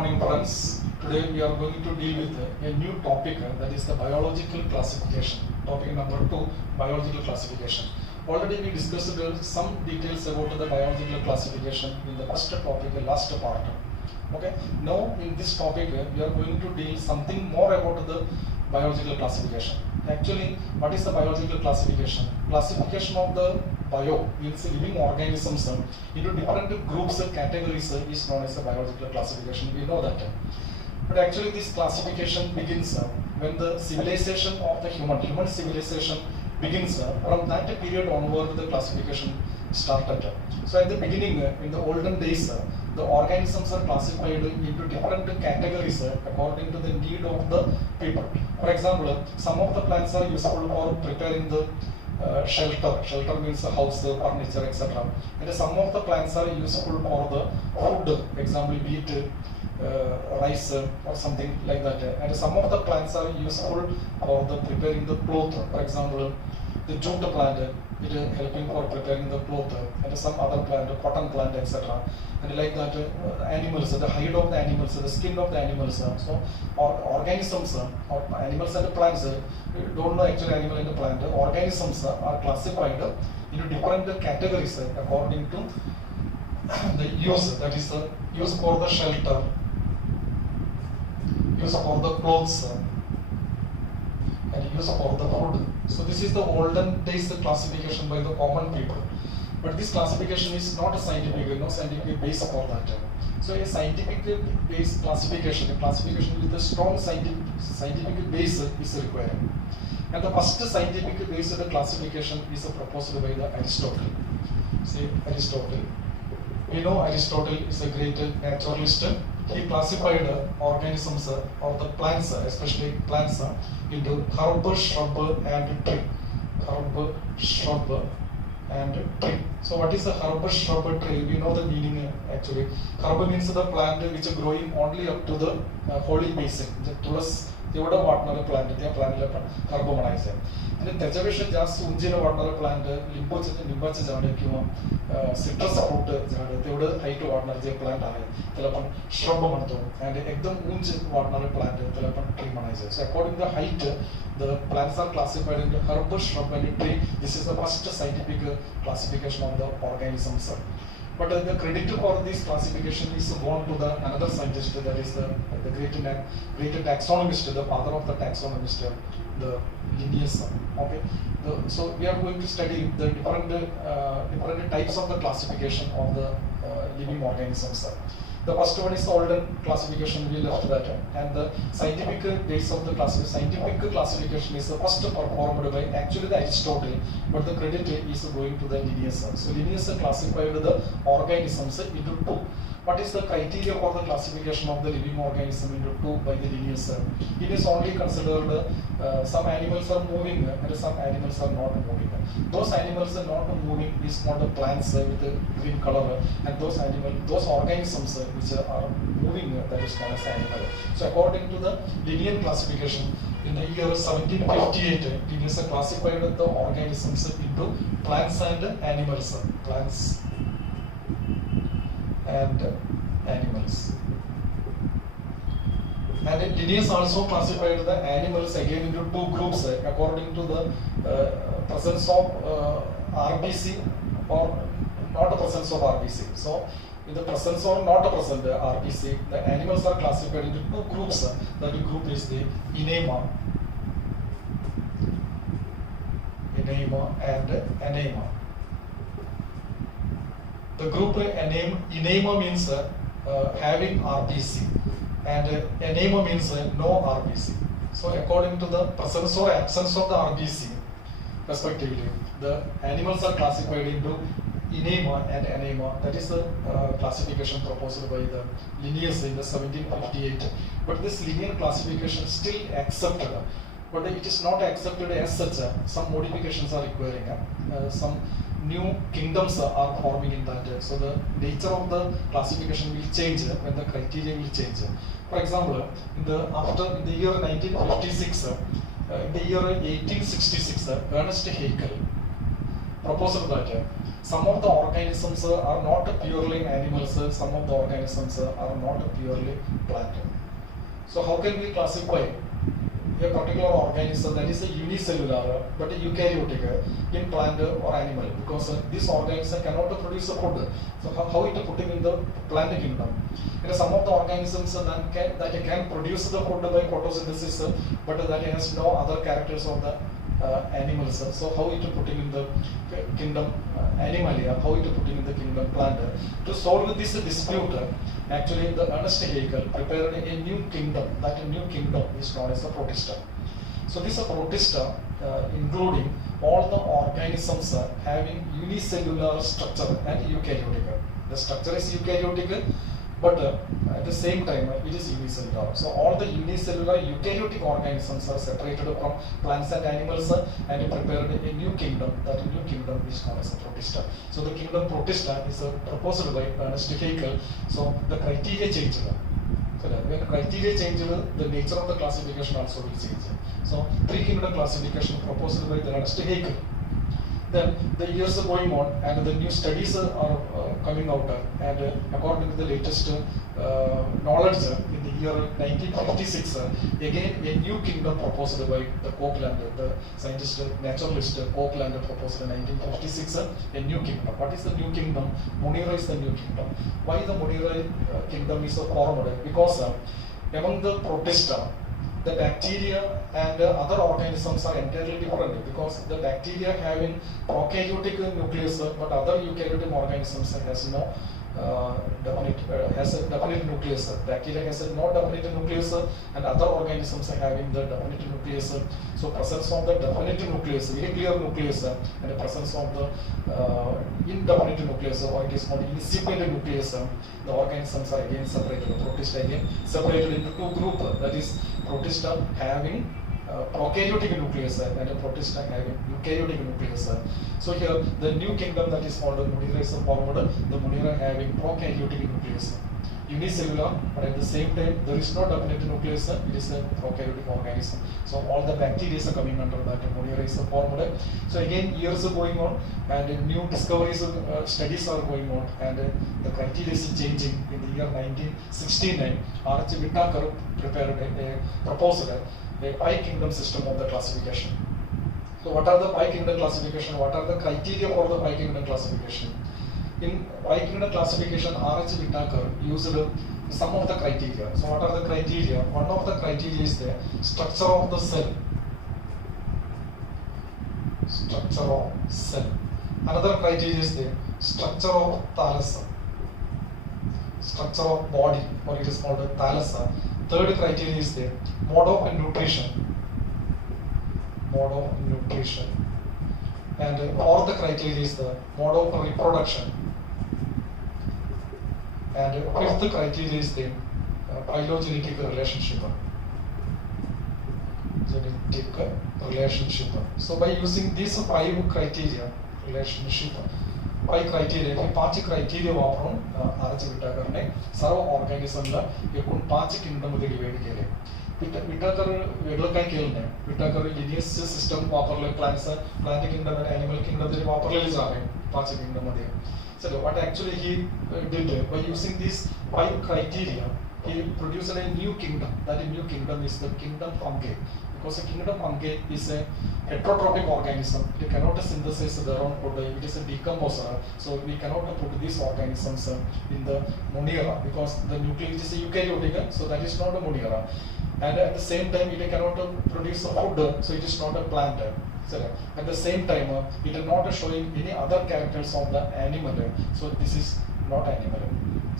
morning, friends. Today we are going to deal with a new topic, that is the biological classification. Topic number 2, biological classification. Already we discussed some details about the biological classification in the first topic, the last part. Okay. Now in this topic we are going to deal something more about the biological classification. Actually, what is the biological classification? Classification of the bio means living organisms into different groups and categories is known as the biological classification. We know that. But actually this classification begins when the civilization of the human civilization begins. From that period onward the classification started. So at the beginning, in the olden days, the organisms are classified into different categories according to the need of the people. For example, some of the plants are useful for preparing the shelter. Shelter means a house, furniture, etc. And some of the plants are useful for the food. Example, wheat, rice, or something like that. And some of the plants are useful for the preparing the cloth. For example, the jute plant, it is helping for preparing the cloth, and some other plant, cotton plant, etc. And like that, animals, the hide of the animals, the skin of the animals. So, organisms, or animals and plants, we don't know actually animal and plant. Organisms are classified into different categories according to the use. That is the use for the shelter, use for the clothes, and use for the food. So this is the olden days classification by the common people. But this classification is not a scientific, no scientific base for that. So a scientific based classification, a classification with a strong scientific base is required. And the first scientific based classification is proposed by the Aristotle. See, Aristotle. We know Aristotle is a great naturalist. He classified organisms or the plants, especially plants, into herb, shrub, and tree. Herb, shrub, and tree. So what is the herb, shrub, tree? We know the meaning actually. Herb means the plant which is growing only up to the holy basin. The tulas, ഇവിടെ വാട്ടുന്ന plant പ്ലാന്റിലെ ഹർബ് മണായിസ് പിന്നെ തെജവിഷ jazz ഉഞ്ചിനെ വാട്ടുന്ന plant ലിംബച്ച ജാടിക്കുമോ citrus fruit ജാട് ഇവിടെ height വാട്ടുന്ന जे plant आहे त्याला पण shrub म्हणतो and एकदम उंच वाढणारे plant त्याला पण tree म्हणायचे. So according to the height, the plants are classified into herb, shrub, and tree. This is the first scientific classification of the organisms. But the credit for this classification is gone to the another scientist, that is the great taxonomist, the father of the taxonomist, the Linnaeus. Okay, so we are going to study the different types of the classification of the living organisms. The first one is the olden classification, we left that, and the scientific base of the scientific classification is first performed by actually the Aristotle, but the credit is going to the Linnaeus. So Linnaeus classified the organisms into two. What is the criteria for the classification of the living organism into two by the Linnaeus? It is only considered some animals are moving and some animals are not moving. Those animals are not moving is not the plants with the green color, and those organisms which are moving, that is known as animal. So according to the Linnaean classification, in the year 1758, Linnaeus classified the organisms into plants and animals. Plants and animals. And Linnaeus also classified the animals again into two groups according to the presence of RBC or not the presence of RBC. So in the presence or not the present RBC, the animals are classified into two groups. That group is the Enema and Anema. The group Enema means having RBC, and Anema means no RBC. So according to the presence or absence of the RBC, respectively, the animals are classified into Enema and Anema. That is the classification proposed by the Linnaeus in the 1758. But this Linnaean classification is still accepted, but it is not accepted as such. Some modifications are requiring. Some new kingdoms are forming in that. So the nature of the classification will change when the criteria will change. For example, in the year 1956, in the year 1866, Ernest Haeckel proposed that some of the organisms are not purely animals, some of the organisms are not purely plant. So how can we classify a particular organism that is a unicellular but a eukaryotic in plant or animal? Because this organism cannot produce a food. So how it put in the plant kingdom? Some of the organisms that can produce the food by photosynthesis, but that has no other characters of the animals. So how it put in the kingdom Animalia, how it put in the kingdom plant? To solve this dispute, actually the Ernest Haeckel prepared a new kingdom. That new kingdom is known as the Protista. So this Protista, including all the organisms having unicellular structure and eukaryotic. The structure is eukaryotic, but at the same time it is unicellular. So all the unicellular eukaryotic organisms are separated from plants and animals and prepared a new kingdom. That new kingdom is known as a Protista. So the kingdom Protista is proposed by Ernest Haeckel. So the criteria changed. So when criteria change, the nature of the classification also will change. So three kingdom classification proposed by the Ernest Haeckel. Then the years are going on and the new studies are coming out, and according to the latest knowledge, in the year 1956, again a new kingdom proposed by the Copeland, the scientist, naturalist Copeland proposed in 1956, a new kingdom. What is the new kingdom? Monera is the new kingdom. Why the Monera kingdom is formed? Because among the Protista, the bacteria and other organisms are entirely different, because the bacteria having prokaryotic nucleus, but other eukaryotic organisms has no has a definite nucleus. Bacteria has a no definite nucleus, and other organisms are having the definite nucleus. So presence of the definite nucleus, very clear nucleus, and the presence of the indefinite nucleus, or it is called incipient nucleus, the organisms are again separated. Protista again separated into two groups, that is Protista having prokaryotic nucleus and a Protista having eukaryotic nucleus. So here the new kingdom that is called Monera is formed, the Monera having prokaryotic nucleus, unicellular, but at the same time there is no definite nucleus, it is a prokaryotic organism. So all the bacteria are coming under that Monera is formed. So again years are going on and new discoveries, studies are going on, and the criteria is changing. In the year 1969, R.H. Whittaker proposed a five kingdom system of the classification. So what are the five kingdom classification? What are the criteria for the five kingdom classification? In five kingdom classification, R.H. Whittaker used some of the criteria. So what are the criteria? One of the criteria is the structure of the cell. Structure of cell. Another criteria is the structure of thallus. Structure of body, or it is called the thallus. Third criteria is the mode of nutrition. Mode of nutrition. And fourth criteria is the mode of reproduction. And fifth criteria is the phylogenetic relationship. Genetic relationship. So by using these five criteria, relationship, five criteria, पांच criteria वापरून R.H. Whittaker ने सर्व organism ला एकूण पांच kingdom मध्ये divide केले. Whittaker वेगळं काय केलं नाही. Whittaker lineage system वापरले, plant kingdom and animal kingdom तरी वापरलेले आहे पांच kingdom मध्ये. So what actually he did by using these five criteria, he produced a new kingdom. That new kingdom is the kingdom fungi. Because the kingdom fungi is a heterotrophic organism. It cannot synthesize their own food. It is a decomposer. So we cannot put these organisms in the Monera, because the nucleus is a eukaryotic, so that is not a Monera. And at the same time, it cannot produce food, so it is not a plant. So at the same time, it is not showing any other characters of the animal. So this is not animal.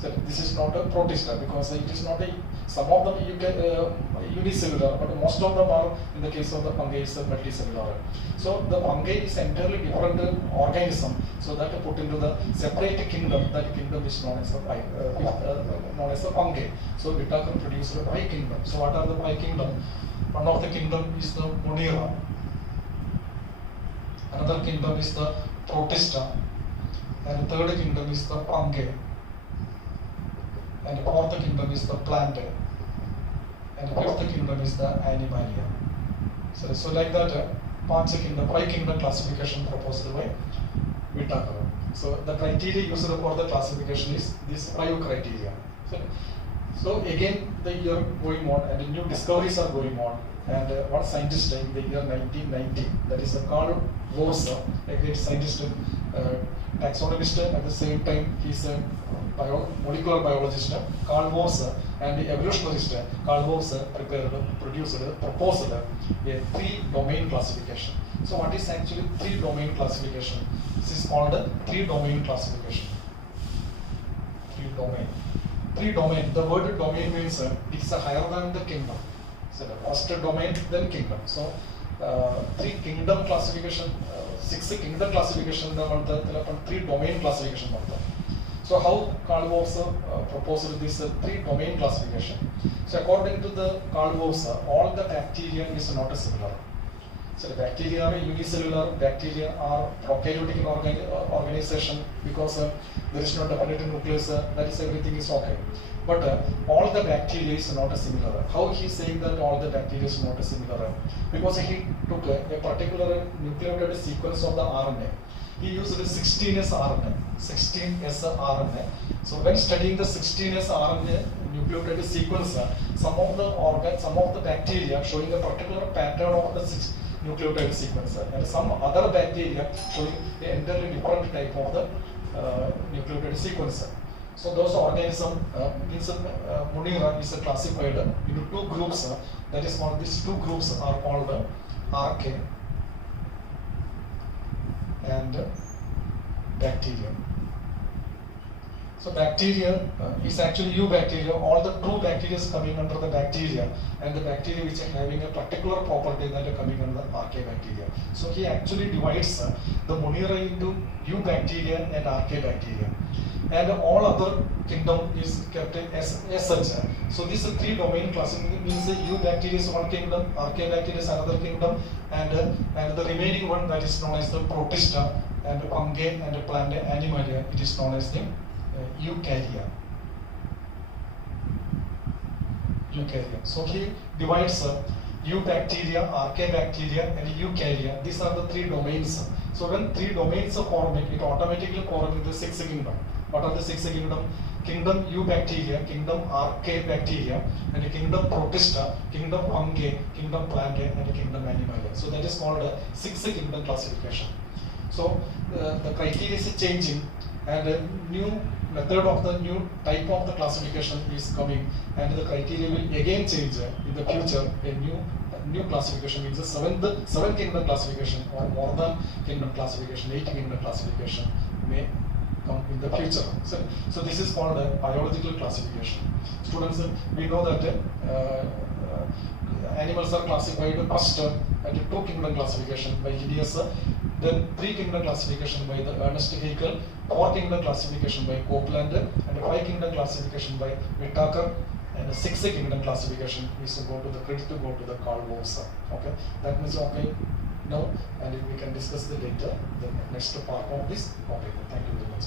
So this is not a Protista, because it is not a, some of them you get unicellular, but most of them are, in the case of the fungi, is multicellular. So the fungi is entirely different organism, so that put into the separate kingdom. That kingdom is known as the fungi. So Whittaker produced a five kingdom. So what are the five kingdom? One of the kingdom is the Monera. Another kingdom is the Protista, and the third kingdom is the fungi, and the fourth kingdom is the plant, and the fifth kingdom is the animalia. So like that, five kingdom classification proposed by Whittaker. So the criteria used for the classification is these 5 criteria. So again the year going on and the new discoveries are going on, and one scientist in the year 1990, that is Carl Woese, a great scientist, taxonomist, at the same time he's a molecular biologist, Carl Woese, and the evolutionist Carl Woese proposed a 3-domain classification. So what is actually 3-domain classification? This is called a 3-domain classification. 3-domain. The word domain means it is higher than the kingdom. So the first domain, then kingdom. So 3 kingdom classification, 6 kingdom classification, 3-domain classification. So how Carl Woese proposed this 3-domain classification? So according to the Carl Woese, all the bacteria is not similar. So the bacteria are unicellular, bacteria are prokaryotic organization because there is no definite nucleus, that is everything is okay. But all the bacteria is not similar. How he is saying that all the bacteria is not similar? Because he took a particular nucleotide sequence of the RNA. He used 16S RNA. 16S RNA. So when studying the 16S RNA nucleotide sequence, some of the bacteria showing a particular pattern of the nucleotide sequence, and some other bacteria showing an entirely different type of the nucleotide sequence. So those organisms, Munira is classified into 2 groups. That is called, these 2 groups are called RK and bacteria. So bacteria is actually eubacteria. All the true bacteria is coming under the bacteria, and the bacteria which are having a particular property that are coming under the archaebacteria. So he actually divides the Munira into eubacteria and archaebacteria, and all other kingdom is kept as such. So this 3-domain classification means the eubacteria is one kingdom, archaebacteria is another kingdom, and the remaining one, that is known as the protista, and fungi and plant animalia, it is known as the eukarya. So he divides eubacteria, archaebacteria, and eukarya. These are the 3 domains. So when 3 domains are forming, it automatically forms the 6th kingdom. What are the 6th kingdom? Kingdom eubacteria, kingdom archaebacteria, and kingdom protista, kingdom fungi, kingdom plant, and kingdom animalia. So that is called a 6th kingdom classification. So the criteria is changing, and a new method of the new type of the classification is coming, and the criteria will again change in the future. A new classification means the 7th kingdom classification, or more than kingdom classification, 8 kingdom classification may come in the future. So this is called a biological classification. Students, we know that animals are classified first at 2 kingdom classification by Linnaeus, then 3 kingdom classification by the Ernest Haeckel, 4 kingdom classification by Copeland, and 5 kingdom classification by Whittaker, and 6 kingdom classification is to go to the Carl Woese. Okay, that means okay now, and we can discuss the later, the next part of this topic. Thank you very much.